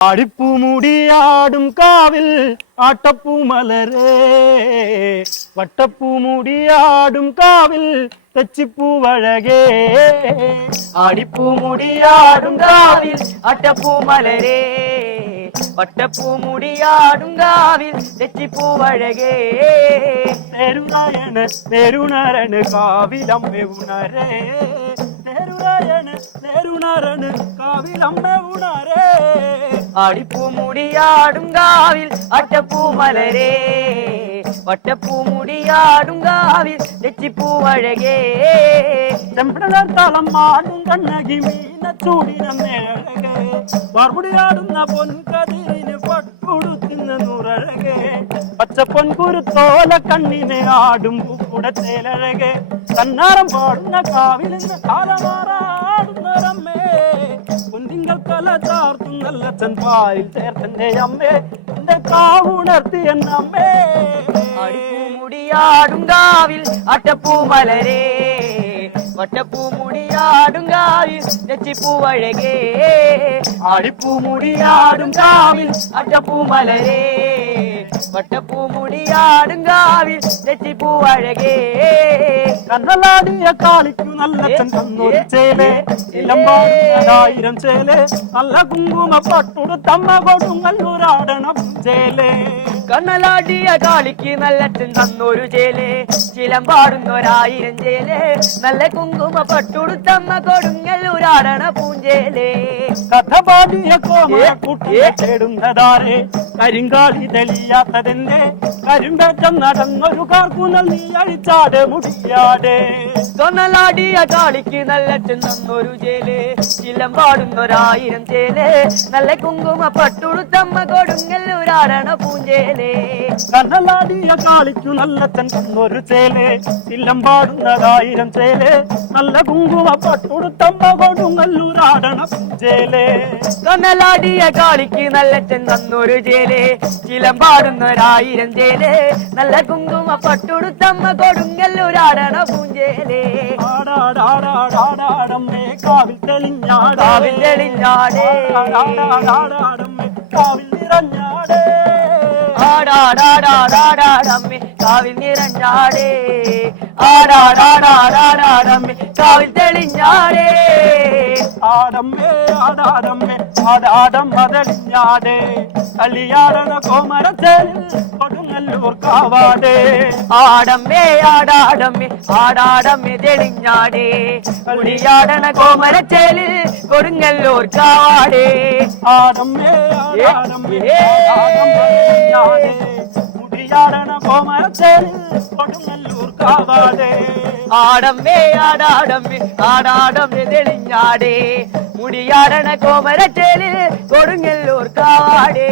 ആടിപ്പൂമുടിയാടും കാവിൽ ആട്ടപ്പൂമലരേ വട്ടപ്പൂമുടിയാടും കാവിൽ തെച്ചിപ്പൂവഴകേ ആടിപ്പൂമുടിയാടും കാവിൽ അട്ടപ്പൂമലരേ വട്ടപ്പൂമുടിയാടും കാവിൽ തെച്ചിപ്പൂവഴകേ നേരുനായണ് നേരുണരണ് കാവിലമ്മ ഉണരേ നേരുനായണ് നേരുണരണ് കാവിലമ്മ ഉണരേ ആടിപ്പൂമുടിയാടും കാവിൽ അട്ടപ്പൂമലരേ വട്ടപ്പൂമുടിയാടും കാവിൽ തെച്ചിപ്പൂവഴകേ ചെമ്പടത്താളം മാടും കണ്ണകി മീന ചൂടിന നേഴകേ മറുപടിയാടുന്ന പൊൻകതിരിന് പട്ടുടുത്തിന്ന നൂറഴകേ. പച്ചപ്പൊൻ കുരുത്തോല കണ്ണിനെ ആടും പൂക്കുടത്തേലഴകേ. കണ്ണാറം പാടുന്ന കാവിലിന് കാലമാറാ. കുന്തിങ്കൽ കല പായിൽ ചേർത്തന്റെ അമ്മേ. എന്റെ കാവുണർത്തി എന്നമ്മേ മുടിയാടും കാവിൽ അട്ടപ്പൂമലരേ വട്ടപ്പൂമുടിയാടും കാവിൽ തെച്ചിപ്പൂവഴകേ ആടിപ്പൂമുടിയാടും കാവിൽ അട്ടപ്പൂമലരേ വട്ടപ്പൂമുടിയാടും കാവിൽ തെച്ചിപ്പൂവഴകേ കണ്ണലാടിയ കാളിക്കു നല്ല തന്നൊരു ചേലേ. ഇലമ്പായിരം ചേലേ. നല്ല കുങ്കുമ പട്ടുടുത്തമ്മ കൊടുങ്ങല്ലൂരാ കണ്ണലാടിയ കാളിക്ക് നല്ല തന്നൊരു ചേലേ. ചിലം പാടുന്നൊരായിരം ചേലേ. നല്ല കുങ്കുമ പട്ടുടുത്തമ്മ കൊടുങ്ങല്ലൂരാടണ പൂഞ്ചേലേ. കഥ പാടിയ കോമ കുട്ടിയെ തേടുന്നതാരേ? കരിങ്കാളി തെളിയാത്തതെന്നെ കരിമ്പേറ്റം നടന്നൊരു കാർക്കുനൽ നീ അഴിച്ചാട് മുടിയാടെ കൊന്നലാടിയ കാളിക്ക് നല്ല തന്നൊരു ചേലേ. ചിലം പാടുന്നൊരായിരം ചേലേ. നല്ല കുങ്കുമ പട്ടുടുത്തമ്മ കൊടുങ്ങല്ലൂരാടണ പൂഞ്ചേലേ. കണ്ണലാടിയ കാളിക്കു നല്ല തൻ ഒരു ചേലെ. ഇല്ലം പാടുന്നതായിരം ചേലെ. നല്ല കുങ്കുമ പട്ടുടുത്തമ്മ കൊടുങ്ങല്ലൂരാടണം ചേലെ കണ്ണലാടിയ കാളിക്ക് നല്ല തൻ തന്നൊരു ചിലം. പാടുന്നൊരായിരം ചേലെ. നല്ല കുങ്കുമ പട്ടുടുത്തമ്മ കൊടുങ്ങല്ലൂരാടണ പൂഞ്ചേലെ ആടാടാടാടാടാടമ്മേ കാവിൽ തെളിഞ്ഞാടാവിൽ തെളിഞ്ഞാടേ. ആടാടാടാടാടമ്മേ കാവിൽ നിറഞ്ഞാടേ. കാവിൽ കാവിൽ ആടമ്മേ ആടാടമ്മേ ആടാടം മതളിഞ്ഞാടേ കളിയാടന കോമരച്ചേലിൽ കൊടുങ്ങല്ലൂർ കാവാടേ ആടമ്മേ ആടാടമ്മേ ആടാടമ്മേ തെളിഞ്ഞാടേ കൊടുങ്ങല്ലൂർ കാവാടേ ആടമ്മേ മുടിയാടണ കൊടുങ്ങല്ലൂർ ആടമ്മേ ആടാടമ്മേ ആടാടമ്മേ തെളിഞ്ഞാടേ. മുടിയാടണ കോമരച്ചേലിൽ കൊടുങ്ങല്ലൂർ കാവാടേ